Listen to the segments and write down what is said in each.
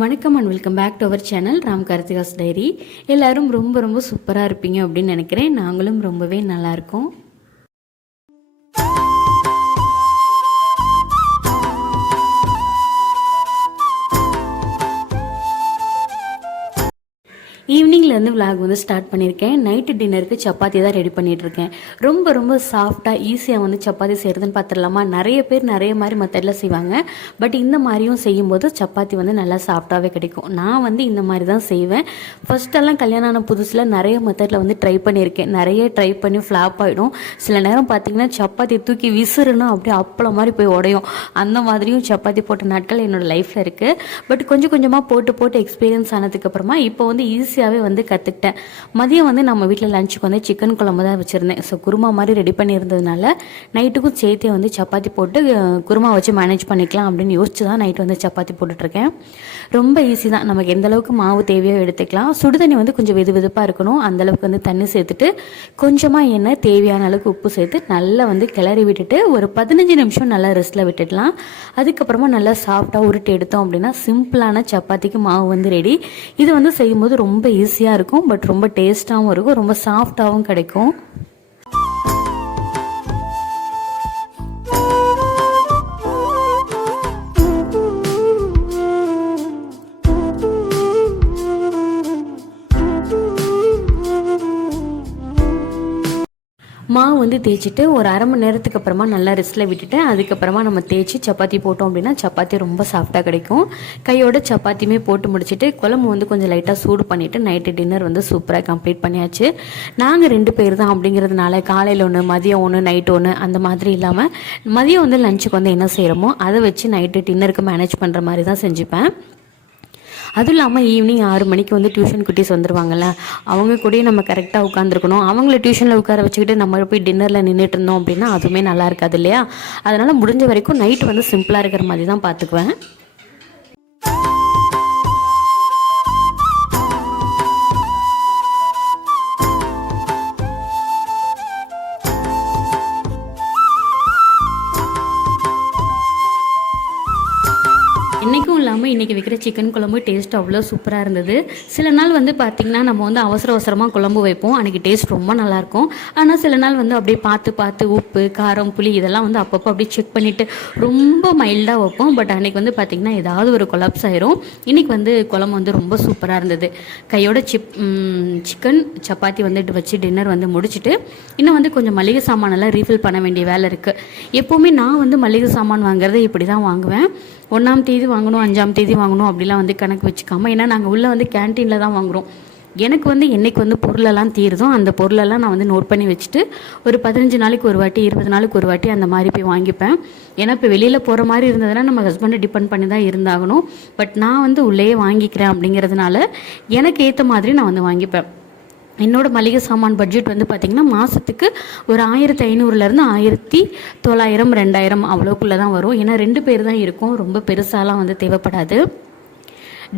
வணக்கம் and welcome back to our channel Ram Karthika's diary எல்லாரும் ரொம்ப ரொம்ப சூப்பராக இருப்பீங்க அப்படின்னு நினைக்கிறேன். நாங்களும் ரொம்பவே நல்லா ஈவினிங்லேருந்து விலாக் வந்து ஸ்டார்ட் பண்ணியிருக்கேன். நைட்டு டின்னருக்கு சப்பாத்தி தான் ரெடி பண்ணிகிட்ருக்கேன் ரொம்ப ரொம்ப சாஃப்டாக ஈஸியாக வந்து சப்பாத்தி செய்கிறதுன்னு பார்த்துடலாமா நிறைய பேர் நிறைய மாதிரி மெத்தடில் செய்வாங்க. பட் இந்த மாதிரியும் செய்யும்போது சப்பாத்தி வந்து நல்லா சாஃப்டாகவே கிடைக்கும். நான் வந்து இந்த மாதிரி தான் செய்வேன். ஃபஸ்ட்டெல்லாம் கல்யாணம் ஆன புதுசில் நிறைய மெத்தடில் வந்து ட்ரை பண்ணியிருக்கேன். நிறைய ட்ரை பண்ணி ஃப்ளாப் ஆகிடும் சில நேரம் பார்த்தீங்கன்னா சப்பாத்தி தூக்கி விசிறுனா அப்படியே அப்பளம் மாதிரி போய் உடையும். அந்த மாதிரியும் சப்பாத்தி போட்ட நாட்கள் என்னோடய லைஃப்பில் இருக்குது பட் கொஞ்சம் கொஞ்சமாக போட்டு போட்டு எக்ஸ்பீரியன்ஸ் ஆனதுக்கப்புறமா இப்போ வந்து ஈஸி ஈஸியாகவே வந்து கற்றுக்கிட்டேன் மதியம் வந்து நம்ம வீட்டில் லஞ்சுக்கு வந்து சிக்கன் குழம்பு தான் வச்சுருந்தேன். ஸோ குருமா மாதிரி ரெடி பண்ணியிருந்ததுனால நைட்டுக்கும் சேர்த்தே வந்து சப்பாத்தி போட்டு குருமா வச்சு மேனேஜ் பண்ணிக்கலாம் அப்படின்னு யோசிச்சு தான் நைட்டு வந்து சப்பாத்தி போட்டுட்ருக்கேன். ரொம்ப ஈஸி தான். நமக்கு எந்த அளவுக்கு மாவு தேவையோ எடுத்துக்கலாம். சுடுதண்ணி வந்து கொஞ்சம் வெது வெதுப்பாக இருக்கணும். அந்த அளவுக்கு வந்து தண்ணி சேர்த்துட்டு கொஞ்சமாக எண்ணெய் தேவையான அளவுக்கு உப்பு சேர்த்து நல்லா வந்து கிளறி விட்டுட்டு ஒரு பதினஞ்சு நிமிஷம் நல்லா ரெஸ்ட்டில் விட்டுடலாம். அதுக்கப்புறமா நல்லா சாஃப்டாக உருட்டி எடுத்தோம் அப்படின்னா சிம்பிளான சப்பாத்திக்கு மாவு வந்து ரெடி இது வந்து செய்யும்போது ரொம்ப ஈஸியாக இருக்கும் பட் ரொம்ப டேஸ்ட்டாகவும் இருக்கும் ரொம்ப சாஃப்டாகவும் கிடைக்கும். மாவு வந்து தேய்ச்சிட்டு ஒரு அரை மணி நேரத்துக்கு அப்புறமா நல்லா ரெஸ்ட்டில் விட்டுட்டு அதுக்கப்புறமா நம்ம தேய்ச்சி சப்பாத்தி போட்டோம் அப்படின்னா சப்பாத்தி ரொம்ப சாஃப்டாக கிடைக்கும். கையோட சப்பாத்தியுமே போட்டு முடிச்சுட்டு குழம்பு வந்து கொஞ்சம் லைட்டாக சூடு பண்ணிவிட்டு நைட்டு டின்னர் வந்து சூப்பராக கம்ப்ளீட் பண்ணியாச்சு. நாங்கள் ரெண்டு பேர் தான் அப்படிங்கிறதுனால காலையில் ஒன்று மதியம் ஒன்று நைட் ஒன்று அந்த மாதிரி இல்லாமல் மதியம் வந்து லஞ்சுக்கு வந்து என்ன செய்கிறோமோ அதை வச்சு நைட்டு டின்னருக்கு மேனேஜ் பண்ணுற மாதிரி தான் செஞ்சுப்பேன். அதுவும் இல்லாமல் ஈவினிங் ஆறு மணிக்கு வந்து டியூஷன் குட்டீஸ் வந்துடுவாங்கல்ல அவங்க கூடயே நம்ம கரெக்டாக உட்காந்துருக்கணும் அவங்கள டியூஷனில் உட்கார வச்சுக்கிட்டு நம்ம போய் டின்னரில் நின்றுட்டு இருந்தோம் அப்படின்னா அதுவுமே நல்லா இருக்காது இல்லையா? அதனால் முடிஞ்ச வரைக்கும் நைட் வந்து சிம்பிளாக இருக்கிற மாதிரி தான் பார்த்துக்குவேன் இல்லாமல் இன்றைக்கி வைக்கிற சிக்கன் குழம்பு டேஸ்ட் அவ்வளோ சூப்பராக இருந்தது. சில நாள் வந்து பார்த்திங்கன்னா நம்ம வந்து அவசர அவசரமாக குழம்பு வைப்போம். அன்றைக்கி டேஸ்ட் ரொம்ப நல்லாயிருக்கும் ஆனால் சில நாள் வந்து அப்படியே பார்த்து பார்த்து உப்பு காரம் புளி இதெல்லாம் வந்து அப்பப்போ அப்படியே செக் பண்ணிவிட்டு ரொம்ப மைல்டாக வைப்போம். பட் அன்றைக்கி வந்து பார்த்திங்கன்னா ஏதாவது ஒரு கொலாப்ஸ் ஆயிரும். இன்றைக்கி வந்து குழம்பு வந்து ரொம்ப சூப்பராக இருந்தது. கையோட சிப் சிக்கன் சப்பாத்தி வந்துட்டு வச்சு டின்னர் வந்து முடிச்சுட்டு இன்னும் வந்து கொஞ்சம் மளிகை சாமானெல்லாம் ரீஃபில் பண்ண வேண்டிய வேலை இருக்குது எப்போவுமே நான் வந்து மளிகை சாமான் வாங்குறது இப்படி தான் வாங்குவேன். ஒன்றாம் தேதி வாங்கணும் அஞ்சாம் தேதி வாங்கணும் அப்படிலாம் வந்து கணக்கு வச்சுக்காம ஏன்னா நாங்கள் உள்ளே வந்து கேன்டீனில் தான் வாங்குகிறோம் எனக்கு வந்து என்னைக்கு வந்து பொருளெல்லாம் தீருதோ அந்த பொருளெல்லாம் நான் வந்து நோட் பண்ணி வச்சுட்டு ஒரு பதினஞ்சு நாளைக்கு ஒரு வாட்டி இருபது நாளைக்கு ஒரு வாட்டி அந்த மாதிரி போய் வாங்கிப்பேன். ஏன்னா இப்போ வெளியில் போகிற மாதிரி இருந்ததுன்னா நம்ம ஹஸ்பண்டை டிபெண்ட் பண்ணி தான் இருந்தாகணும். பட் நான் வந்து உள்ளேயே வாங்கிக்கிறேன் அப்படிங்கிறதுனால எனக்கு ஏற்ற மாதிரி நான் வந்து வாங்கிப்பேன். என்னோடய மளிகை சாமான் பட்ஜெட் வந்து பார்த்திங்கன்னா மாதத்துக்கு ஒரு ஆயிரத்தி ஐநூறுலேருந்து ஆயிரத்தி தொள்ளாயிரம் ரெண்டாயிரம் அவ்வளோக்குள்ளே தான் வரும். ஏன்னா ரெண்டு பேர் தான் இருக்கும். ரொம்ப பெருசாலாம் வந்து தேவைப்படாது.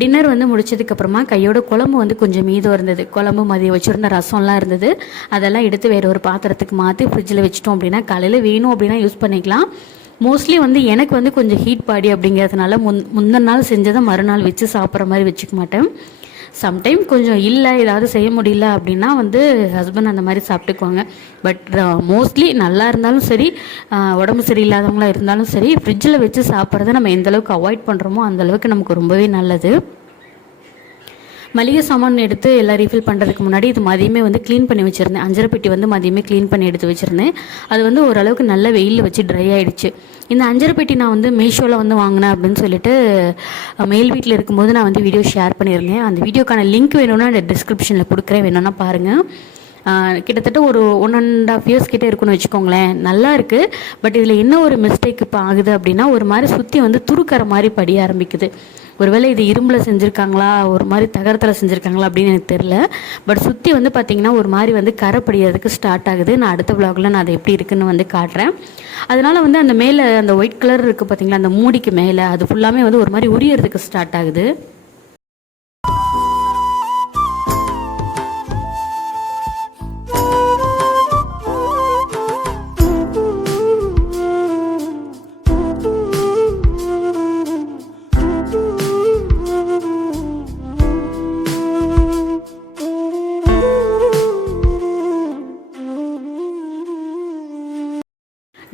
டின்னர் வந்து முடிச்சதுக்கப்புறமா கையோட குழம்பு வந்து கொஞ்சம் மீதம் இருந்தது. குழம்பு மதியம் வச்சுருந்த ரசம்லாம் இருந்தது. அதெல்லாம் எடுத்து வேறு ஒரு பாத்திரத்துக்கு மாற்றி ஃப்ரிட்ஜில் வச்சிட்டோம் அப்படின்னா காலையில் வேணும் அப்படின்னா யூஸ் பண்ணிக்கலாம். மோஸ்ட்லி வந்து எனக்கு வந்து கொஞ்சம் ஹீட் பாடி அப்படிங்கிறதுனால முன் முந்தின நாள் செஞ்சதை மறுநாள் வச்சு சாப்பிட்ற மாதிரி வச்சுக்க மாட்டேன். சம்டைம் கொஞ்சம் இல்லை ஏதாவது செய்ய முடியல அப்படின்னா வந்து ஹஸ்பண்ட் அந்த மாதிரி சாப்பிட்டுக்குவாங்க. பட் மோஸ்ட்லி நல்லா இருந்தாலும் சரி உடம்பு சரியில்லாதவங்களா இருந்தாலும் சரி ஃப்ரிட்ஜில் வச்சு சாப்பிட்றத நம்ம எந்தளவுக்கு அவாய்ட் பண்ணுறோமோ அந்தளவுக்கு நமக்கு ரொம்பவே நல்லது. மளிகை சாமான் எடுத்து எல்லாம் ரீஃபில் பண்ணுறதுக்கு முன்னாடி இது மதியமே வந்து க்ளீன் பண்ணி வச்சுருந்தேன். அஞ்சரை பெட்டி வந்து மதியமே க்ளீன் பண்ணி எடுத்து வச்சுருந்தேன். அது வந்து ஓரளவுக்கு நல்ல வெயிலில் வச்சு ட்ரை ஆகிடுச்சு இந்த அஞ்சரை பெட்டி நான் வந்து மீஷோவில் வந்து வாங்கினேன் அப்படின்னு சொல்லிட்டு மெயில் மேல் வீட்டில் இருக்கும்போது நான் வந்து வீடியோ ஷேர் பண்ணியிருந்தேன். அந்த வீடியோக்கான லிங்க் வேணும்னா அந்த டிஸ்கிரிப்ஷனில் கொடுக்குறேன். வேணும்னா பாருங்கள் கிட்டத்தட்ட ஒரு ஒன் அண்ட் ஆஃப் இயர்ஸ் கிட்டே இருக்குன்னு வச்சுக்கோங்களேன். நல்லா இருக்குது பட் இதில் என்ன ஒரு மிஸ்டேக் இப்போ ஆகுது அப்படின்னா ஒரு மாதிரி சுற்றி வந்து துருக்கிற மாதிரி படிய ஆரம்பிக்குது. ஒருவேளை இது இரும்பில் செஞ்சுருக்காங்களா? ஒரு மாதிரி தகரத்தில் செஞ்சுருக்காங்களா அப்படின்னு எனக்கு தெரில பட் சுற்றி வந்து பார்த்திங்கன்னா ஒரு மாதிரி வந்து கரை படிகிறதுக்கு ஸ்டார்ட் ஆகுது. நான் அடுத்த vlogல நான் அதை எப்படி இருக்குன்னு வந்து காட்டுறேன். அதனால் வந்து அந்த மேலே அந்த ஒயிட் கலர் இருக்குது பார்த்திங்களா அந்த மூடிக்கு மேலே அது ஃபுல்லாமே வந்து ஒரு மாதிரி உரியறதுக்கு ஸ்டார்ட் ஆகுது.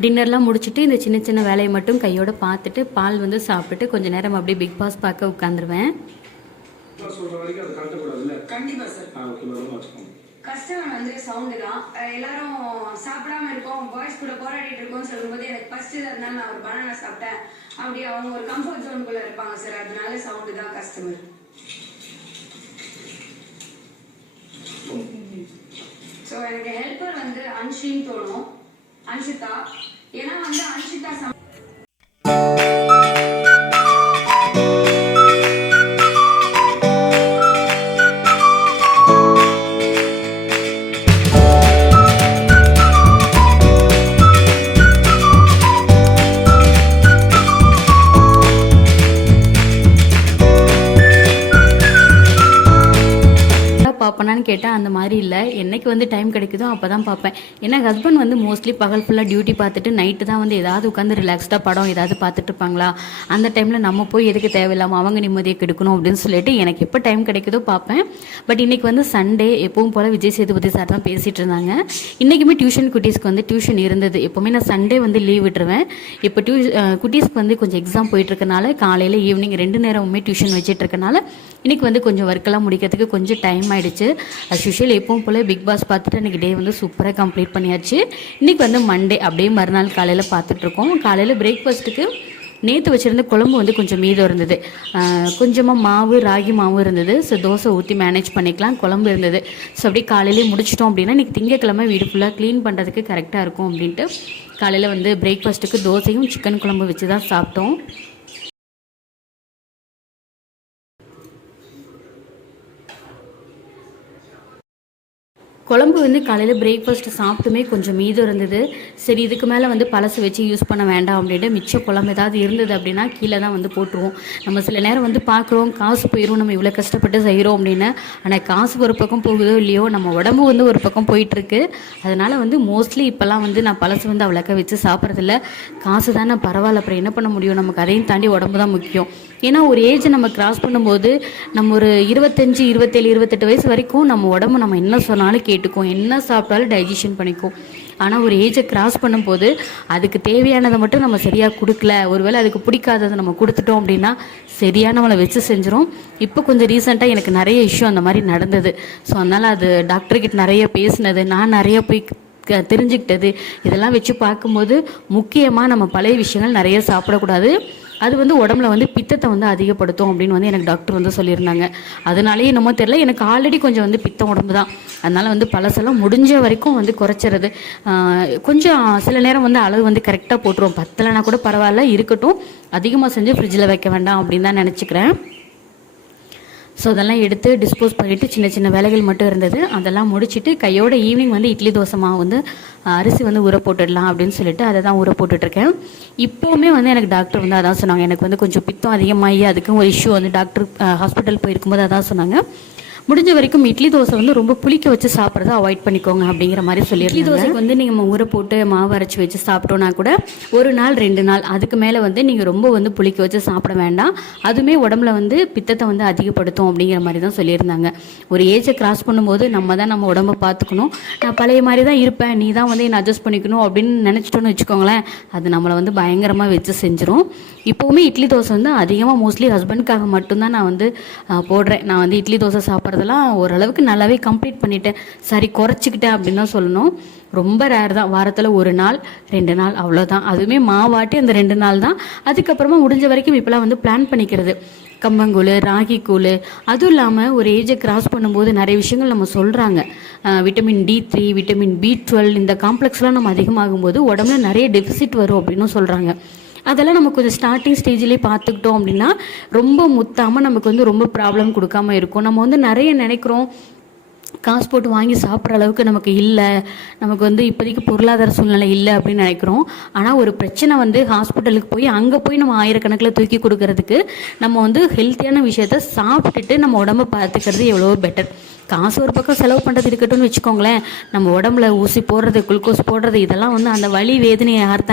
டின்னர்லாம் முடிச்சுட்டு இந்த சின்ன சின்ன வேலையை மட்டும் கையோட பார்த்துட்டு பால் வந்து சாப்பிட்டுட்டு கொஞ்ச நேரம் அப்படியே பிக் பாஸ் பார்க்க உட்காந்துருவேன் சொல்ற வரைக்கும் அது கலட்டக்கூடாதுல்ல கண்டிப்பா சார் ஆ ஓகே பத்திரமா வச்சுக்கோங்க. கஷ்டம் வந்து சவுண்டு தான். எல்லாரும் சாப்பிடாம இருக்கோம் பாய்ஸ் கூட போராடிட்டு இருக்கோம்னு சொல்லும்போது எனக்கு ஃபர்ஸ்ட் இதனால நான் ஒரு பனானா சாப்பிட்டேன். அப்படி அவங்க ஒரு கம்ஃபர்ட் ஜோனுக்குள்ள இருப்பாங்க சார் அதனால சவுண்டு தான் கஸ்டமர் ஸோ எனக்கு ஹெல்ப்பர் வந்து அன்ஷின்னு தோணும். அன்ஷிதா. ஏன்னா வந்து அன்ஷிதா பார்ப்பேனான்னு கேட்டால் அந்த மாதிரி இல்லை. என்னைக்கு வந்து டைம் கிடைக்குதோ அப்போ தான் பார்ப்பேன் ஏன்னா ஹஸ்பண்ட் வந்து மோஸ்ட்லி பகல் ஃபுல்லாக டியூட்டி பார்த்துட்டு நைட்டு தான் வந்து ஏதாவது உட்காந்து ரிலாக்ஸ்டாக படம் ஏதாவது பார்த்துட்டு இருப்பாங்களா? அந்த டைமில் நம்ம போய் எதுக்கு தேவையில்லாமல் அவங்க நிம்மதியை கெடுக்கணும் அப்படின்னு சொல்லிட்டு எனக்கு எப்போ டைம் கிடைக்குதோ பார்ப்பேன் பட் இன்னைக்கு வந்து சண்டே எப்பவும் போல் விஜய் சேதுபதி சார் தான் பேசிகிட்டு இருந்தாங்க. இன்றைக்குமே டியூஷன் குட்டீஸ்க்கு வந்து டியூஷன் இருந்தது. எப்போவுமே நான் சண்டே வந்து லீவ் விட்டுருவேன். இப்போ டியூ குட்டீஸ்க்கு வந்து கொஞ்சம் எக்ஸாம் போயிட்டுருக்கனால காலையில் ஈவினிங் ரெண்டு நேரமுமே டியூஷன் வச்சுட்டு இருக்கனால இன்றைக்கி வந்து கொஞ்சம் ஒர்க்கெல்லாம் முடிக்கிறதுக்கு கொஞ்சம் டைம் ஆயிடுச்சு அஸ் யூஷுவல் எப்பவும் போல் பிக் பாஸ் பார்த்துட்டு இன்னைக்கு டே வந்து சூப்பராக கம்ப்ளீட் பண்ணியாச்சு. இன்னைக்கு வந்து மண்டே அப்படியே மறுநாள் காலையில் பார்த்துட்ருக்கோம் காலையில் பிரேக்ஃபாஸ்ட்டுக்கு நேற்று வச்சுருந்த குழம்பு வந்து கொஞ்சம் மீதம் இருந்தது. கொஞ்சமாக மாவு ராகி மாவு இருந்தது. ஸோ தோசை ஊற்றி மேனேஜ் பண்ணிக்கலாம். குழம்பு இருந்தது. ஸோ அப்படியே காலையிலே முடிச்சிட்டோம் அப்படின்னா இன்றைக்கி திங்கக்கிழமை வீடு ஃபுல்லாக க்ளீன் பண்ணுறதுக்கு கரெக்டாக இருக்கும் அப்படின்ட்டு காலையில் வந்து பிரேக்ஃபாஸ்ட்டுக்கு தோசையும் சிக்கன் குழம்பு வச்சு தான் சாப்பிட்டோம். குழம்பு வந்து காலையில் பிரேக்ஃபாஸ்ட் சாப்பிட்டுமே கொஞ்சம் மீதம் இருந்தது. சரி இதுக்கு மேலே வந்து பழசு வச்சு யூஸ் பண்ண வேண்டாம் அப்படின்ட்டு மிச்ச குழம்பு ஏதாவது இருந்தது அப்படின்னா கீழே தான் வந்து போட்டுருவோம். நம்ம சில நேரம் வந்து பார்க்குறோம் காசு போயிடும் நம்ம இவ்வளோ கஷ்டப்பட்டு செய்கிறோம் அப்படின்னு. ஆனால் காசு ஒரு பக்கம் போகுதோ இல்லையோ நம்ம உடம்பு வந்து ஒரு பக்கம் போயிட்டுருக்கு. அதனால் வந்து மோஸ்ட்லி இப்போல்லாம் வந்து நான் பழசு வந்து அவ்வளோக்கா வச்சு சாப்பிட்றதில்ல. காசு தானே பரவாயில்ல. அப்புறம் என்ன பண்ண முடியும்? நமக்கு அதையும் தாண்டி உடம்பு தான் முக்கியம். ஏன்னா ஒரு ஏஜ் நம்ம கிராஸ் பண்ணும்போது நம்ம ஒரு இருபத்தஞ்சி இருபத்தேழு இருபத்தெட்டு வயசு வரைக்கும் நம்ம உடம்பு நம்ம என்ன சொன்னாலும் கே கேட்டுக்கும் என்ன சாப்பிட்டாலும் டைஜஷன் பண்ணிக்கும். ஆனால் ஒரு ஏஜை கிராஸ் பண்ணும்போது அதுக்கு தேவையானதை மட்டும் நம்ம சரியாக கொடுக்கல. ஒருவேளை அதுக்கு பிடிக்காததை நம்ம கொடுத்துட்டோம் அப்படின்னா சரியானவளை வச்சு செஞ்சிடும் இப்போ கொஞ்சம் ரீசெண்டாக எனக்கு நிறைய இஷ்யூ அந்த மாதிரி நடந்தது. ஸோ அதனால் அது டாக்டர்கிட்ட நிறைய பேசினது நான் நிறைய போய் க- தெரிஞ்சுக்கிட்டது. இதெல்லாம் வச்சு பார்க்கும்போது முக்கியமாக நம்ம பழைய விஷயங்கள் நிறைய சாப்பிடக்கூடாது. அது வந்து உடம்புல வந்து பித்தத்தை வந்து அதிகப்படுத்தும் அப்படின்னு வந்து எனக்கு டாக்டர் வந்து சொல்லியிருந்தாங்க. அதனாலேயே என்னமோ தெரில எனக்கு ஆல்ரெடி கொஞ்சம் வந்து பித்தம் உடம்பு தான். அதனால் வந்து பழசெல்லாம் முடிஞ்ச வரைக்கும் வந்து குறைச்சிறது கொஞ்சம் சில நேரம் வந்து அளவு வந்து கரெக்டாக போட்டுருவோம். பத்தலைனா கூட பரவாயில்ல இருக்கட்டும். அதிகமாக செஞ்சு ஃப்ரிட்ஜில் வைக்க வேண்டாம் அப்படின்னு தான் நினச்சிக்கிறேன். ஸோ அதெல்லாம் எடுத்து டிஸ்போஸ் பண்ணிவிட்டு சின்ன சின்ன வேலைகள் மட்டும் இருந்தது. அதெல்லாம் முடிச்சுட்டு கையோட ஈவினிங் வந்து இட்லி தோசை மாவு வந்து அரிசி வந்து ஊற போட்டுடலாம் அப்படின்னு சொல்லிட்டு அதை தான் ஊற போட்டுட்ருக்கேன். இப்போவுமே வந்து எனக்கு டாக்டர் வந்து அதான் சொன்னாங்க. எனக்கு வந்து கொஞ்சம் பித்தம் அதிகமாகி அதுக்கும் ஒரு இஷ்யூ வந்து டாக்டர் ஹாஸ்பிட்டல் போயிருக்கும்போது அதான் சொன்னாங்க. முடிஞ்ச வரைக்கும் இட்லி தோசை வந்து ரொம்ப புளிக்க வச்சு சாப்பிட்றத அவாய்ட் பண்ணிக்கோங்க அப்படிங்கிற மாதிரி சொல்லி இட்லி தோசைக்கு வந்து நீங்கள் ஊற போட்டு மாவு அரைச்சி வச்சு சாப்பிட்டோன்னா கூட ஒரு நாள் ரெண்டு நாள் அதுக்கு மேலே வந்து நீங்கள் ரொம்ப வந்து புளிக்க வச்சு சாப்பிட வேண்டாம். அதுவுமே உடம்புல வந்து பித்தத்தை வந்து அதிகப்படுத்தும் அப்படிங்கிற மாதிரி தான் சொல்லியிருந்தாங்க. ஒரு ஏஜை கிராஸ் பண்ணும்போது நம்ம தான் நம்ம உடம்ப பார்த்துக்கணும். நான் பழைய மாதிரி தான் இருப்பேன். நீ தான் வந்து என்னை அட்ஜஸ்ட் பண்ணிக்கணும் அப்படின்னு நினச்சிட்டோன்னு வச்சுக்கோங்களேன் அது நம்மளை வந்து பயங்கரமாக வச்சு செஞ்சிரும். இப்போவுமே இட்லி தோசை வந்து அதிகமாக மோஸ்ட்லி ஹஸ்பண்டுக்காக மட்டும்தான் நான் வந்து போடுறேன். நான் வந்து இட்லி தோசை பண்ணுறதெல்லாம் ஓரளவுக்கு நல்லாவே கம்ப்ளீட் பண்ணிட்டேன். சரி குறைச்சிக்கிட்டேன் அப்படின்னு தான் சொல்லணும். ரொம்ப ரேர் தான். வாரத்தில் ஒரு நாள் ரெண்டு நாள் அவ்வளோதான் அதுவுமே மாவாட்டி அந்த ரெண்டு நாள் தான். அதுக்கப்புறமா முடிஞ்ச வரைக்கும் இப்போலாம் வந்து பிளான் பண்ணிக்கிறது. கம்பங்கூழ் ராகி கூழ் அதுவும் இல்லாமல் ஒரு ஏஜை கிராஸ் பண்ணும்போது நிறைய விஷயங்கள் நம்ம சொல்கிறாங்க vitamin D three vitamin B twelve இந்த காம்ப்ளெக்ஸ்லாம் நம்ம அதிகமாகும்போது உடம்புல நிறைய டெபிசிட் வரும் அப்படின்னு சொல்கிறாங்க அதெல்லாம் நம்ம கொஞ்சம் ஸ்டார்டிங் ஸ்டேஜ்லேயே பார்த்துக்கிட்டோம் அப்படின்னா ரொம்ப முத்தாமல் நமக்கு வந்து ரொம்ப ப்ராப்ளம் கொடுக்காம இருக்கும். நம்ம வந்து நிறைய நினைக்கிறோம். காசு போட்டு வாங்கி சாப்பிட்ற அளவுக்கு நமக்கு இல்லை. நமக்கு வந்து இப்போதைக்கு பொருளாதார சூழ்நிலை இல்லை அப்படின்னு நினைக்கிறோம். ஆனால் ஒரு பிரச்சனை வந்து ஹாஸ்பிட்டலுக்கு போய் அங்கே போய் நம்ம ஆயிரக்கணக்கில் தூக்கி கொடுக்கறதுக்கு நம்ம வந்து ஹெல்த்தியான விஷயத்த சாப்பிட்டுட்டு நம்ம உடம்பை பார்த்துக்கிறது எவ்வளவோ பெட்டர் காசு ஒரு பக்கம் செலவு பண்ணுறது இருக்கட்டும்னு வச்சுக்கோங்களேன். நம்ம உடம்புல ஊசி போடுறது குளுக்கோஸ் போடுறது இதெல்லாம் வந்து அந்த வலி வேதனையை யார்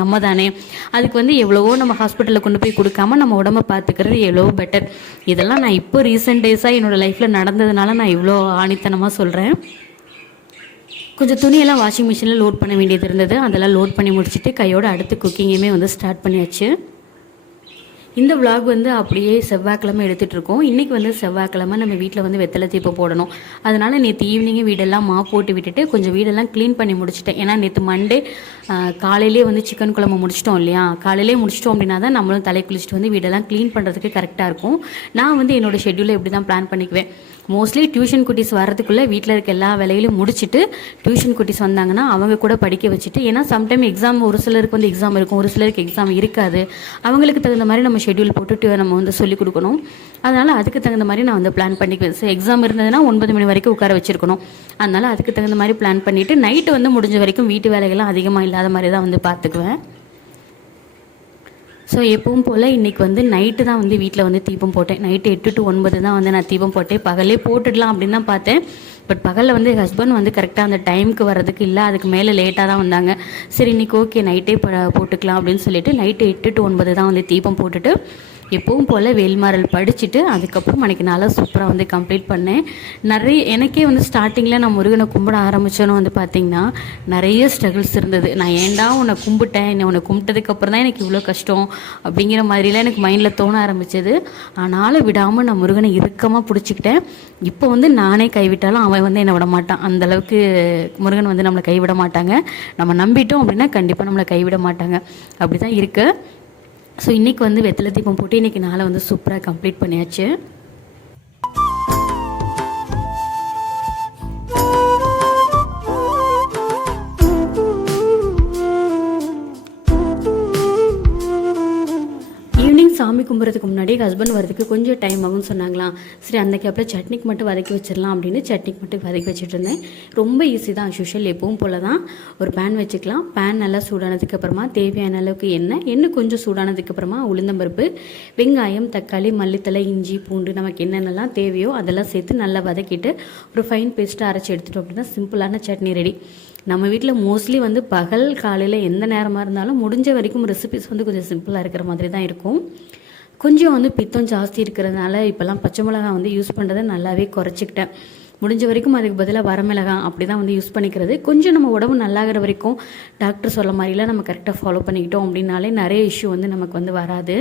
நம்ம தானே அதுக்கு வந்து எவ்வளவோ நம்ம ஹாஸ்பிட்டலில் கொண்டு போய் கொடுக்காம நம்ம உடம்ப பார்த்துக்கிறது எவ்வளவோ பெட்டர் இதெல்லாம் நான் இப்போ ரீசெண்ட் டேஸாக என்னோடய லைஃப்பில் நடந்ததுனால நான் இவ்வளோ ஆணித்தனமாக சொல்கிறேன் கொஞ்சம் துணியெல்லாம் வாஷிங் மிஷினில் லோட் பண்ண வேண்டியது இருந்தது. அதெல்லாம் லோட் பண்ணி முடிச்சுட்டு கையோட அடுத்து குக்கிங்கையுமே வந்து ஸ்டார்ட் பண்ணியாச்சு. இந்த vlog வந்து அப்படியே செவ்வாய்க்கிழமை எடுத்துகிட்ருக்கோம் இன்றைக்கி வந்து செவ்வாய்க்கிழமை நம்ம வீட்டில் வந்து வெத்தலை தீப்பு போடணும். அதனால் நேற்று ஈவினிங்கே வீடெல்லாம் மா போட்டு விட்டுட்டு கொஞ்சம் வீடெல்லாம் க்ளீன் பண்ணி முடிச்சிட்டேன். ஏன்னா நேற்று மண்டே காலையிலே வந்து சிக்கன் குழம்பு முடிச்சிட்டோம் இல்லையா? காலையிலே முடிச்சிட்டோம் அப்படின்னா தான் நம்மளும் தலை குளிச்சுட்டு வந்து வீடெல்லாம் க்ளீன் பண்ணுறதுக்கு கரெக்டாக இருக்கும். நான் வந்து என்னோட ஷெட்யூலை இப்படி தான் பிளான் பண்ணிக்குவேன். மோஸ்ட்லி டியூஷன் குட்டீஸ் வரதுக்குள்ளே வீட்டில் இருக்க எல்லா வேலையிலும் முடிச்சுட்டு டியூஷன் குட்டீஸ் வந்தாங்கன்னா அவங்க கூட படிக்க வச்சுட்டு ஏன்னா சம்டைம் எக்ஸாம் ஒரு சிலருக்கு வந்து எக்ஸாம் இருக்கும் ஒரு சிலருக்கு எக்ஸாம் இருக்காது. அவங்களுக்கு தகுந்த மாதிரி நம்ம ஷெட்யூல் போட்டுட்டு நம்ம வந்து சொல்லிக் கொடுக்கணும். அதனால் அதுக்கு தகுந்த மாதிரி நான் வந்து பிளான் பண்ணிக்குவேன். ஸோ எக்ஸாம் இருந்ததுன்னா ஒன்பது மணி வரைக்கும் உட்கார வச்சுருக்கணும். அதனால் அதுக்கு தகுந்த மாதிரி பிளான் பண்ணிவிட்டு நைட்டு வந்து முடிஞ்ச வரைக்கும் வீட்டு வேலைகள்லாம் அதிகமாக இல்லாத மாதிரி தான் வந்து பார்த்துக்குவேன். ஸோ எப்பவும் போல் இன்றைக்கி வந்து நைட்டு தான் வந்து வீட்டில் வந்து தீபம் போட்டேன். நைட்டு எட்டு டு ஒன்பது தான் வந்து நான் தீபம் போட்டேன். பகலே போட்டுடலாம் அப்படின்னு தான் பார்த்தேன். பட் பகலில் வந்து ஹஸ்பண்ட் வந்து கரெக்டாக அந்த டைமுக்கு வர்றதுக்கு இல்லை. அதுக்கு மேலே லேட்டாக தான் வந்தாங்க. சரி இன்றைக்கி ஓகே நைட்டே போட்டுக்கலாம் அப்படின்னு சொல்லிட்டு நைட்டு எட்டு டு ஒன்பது தான் வந்து தீபம் போட்டுட்டு எப்பவும் போல் வேல்மாறல் படிச்சுட்டு அதுக்கப்புறம் அன்றைக்கி நல்லா சூப்பராக வந்து கம்ப்ளீட் பண்ணேன். நிறைய எனக்கே வந்து ஸ்டார்டிங்கில் நான் முருகனை கும்பிட ஆரம்பித்தோன்னு வந்து பார்த்திங்கன்னா நிறைய ஸ்ட்ரகிள்ஸ் இருந்தது. நான் ஏன்டா உன்னை கும்பிட்டேன்? என்னை உன்னை கும்பிட்டதுக்கப்புறம் தான் எனக்கு இவ்வளோ கஷ்டம் அப்படிங்கிற மாதிரிலாம் எனக்கு மைண்டில் தோண ஆரம்பிச்சது. ஆனாலும் விடாமல் நான் முருகனை இறுக்கமாக பிடிச்சிக்கிட்டேன். இப்போ வந்து நானே கைவிட்டாலும் அவன் வந்து என்னை விட மாட்டான். அந்த அளவுக்கு முருகன் வந்து நம்மளை கைவிட மாட்டாங்க. நம்ம நம்பிட்டோம் அப்படின்னா கண்டிப்பாக நம்மளை கைவிட மாட்டாங்க. அப்படி தான் இருக்குது ஸோ இன்றைக்கி வந்து வெத்தலை தீபம் போட்டு இன்றைக்கி நாளை வந்து சூப்பராக கம்ப்ளீட் பண்ணியாச்சு. கும்புறதுக்கு முன்னாடி ஹஸ்பண்ட் வரதுக்கு கொஞ்சம் டைம் ஆகும்னு சொன்னாங்களாம் சரி அந்த கேப்பில் சட்னிக்கு மட்டும் வதக்கி வச்சிடலாம் அப்படின்னு சட்னிக்கு மட்டும் வதக்கி வச்சுட்டு இருந்தேன். ரொம்ப ஈஸி தான் யூஷுவல் எப்பவும் போல தான் ஒரு பேன் வச்சுக்கலாம். பேன் நல்லா சூடானதுக்கப்புறமா தேவையான அளவுக்கு எண்ணெய் எண்ணெய் கொஞ்சம் சூடானதுக்கப்புறமா உளுந்தம்பருப்பு வெங்காயம் தக்காளி மல்லித்தலை இஞ்சி பூண்டு நமக்கு என்னென்னலாம் தேவையோ அதெல்லாம் சேர்த்து நல்லா வதக்கிட்டு ஒரு ஃபைன் பேஸ்ட்டாக அரைச்சி எடுத்துட்டோம் அப்படின்னா சிம்பிளான சட்னி ரெடி நம்ம வீட்டில் மோஸ்ட்லி வந்து பகல் காலையில் எந்த நேரமாக இருந்தாலும் முடிஞ்ச வரைக்கும் ரெசிபிஸ் வந்து கொஞ்சம் சிம்பிளாக இருக்கிற மாதிரி தான் இருக்கும். கொஞ்சம் வந்து பித்தம் ஜாஸ்தி இருக்கிறதுனால இப்போல்லாம் பச்சை மிளகாய் வந்து யூஸ் பண்ணுறதை நல்லாவே குறைச்சிக்கிட்டேன். முடிஞ்ச வரைக்கும் அதுக்கு பதிலாக வரமிளகாய் அப்படி தான் வந்து யூஸ் பண்ணிக்கிறது. கொஞ்சம் நம்ம உடம்பு நல்லாகிற வரைக்கும் டாக்டர் சொல்ல மாதிரிலாம் நம்ம கரெக்டாக ஃபாலோ பண்ணிக்கிட்டோம் அப்படின்னாலே நிறைய இஷ்யூ வந்து நமக்கு வந்து வராது.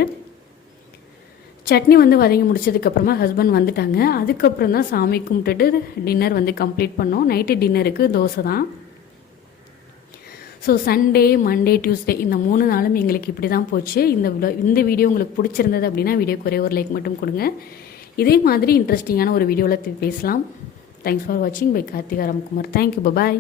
சட்னி வந்து வதங்கி முடிச்சதுக்கப்புறமா ஹஸ்பண்ட் வந்துட்டாங்க. அதுக்கப்புறம் தான் சாமி கும்பிட்டுட்டு டின்னர் வந்து கம்ப்ளீட் பண்ணோம். நைட்டு டின்னருக்கு தோசை தான் ஸோ சண்டே மண்டே டியூஸ்டே இந்த மூணு நாளும் எங்களுக்கு இப்படி தான் போச்சு. இந்த இந்த வீடியோ உங்களுக்கு பிடிச்சிருந்தது அப்படின்னா வீடியோக்கு ஒரே ஒரு லைக் மட்டும் கொடுங்க. இதே மாதிரி இன்ட்ரெஸ்டிங்கான ஒரு வீடியோவில் பேசலாம். தேங்க்ஸ் ஃபார் வாட்சிங் bye Karthika Ramkumar. Thank you bye bye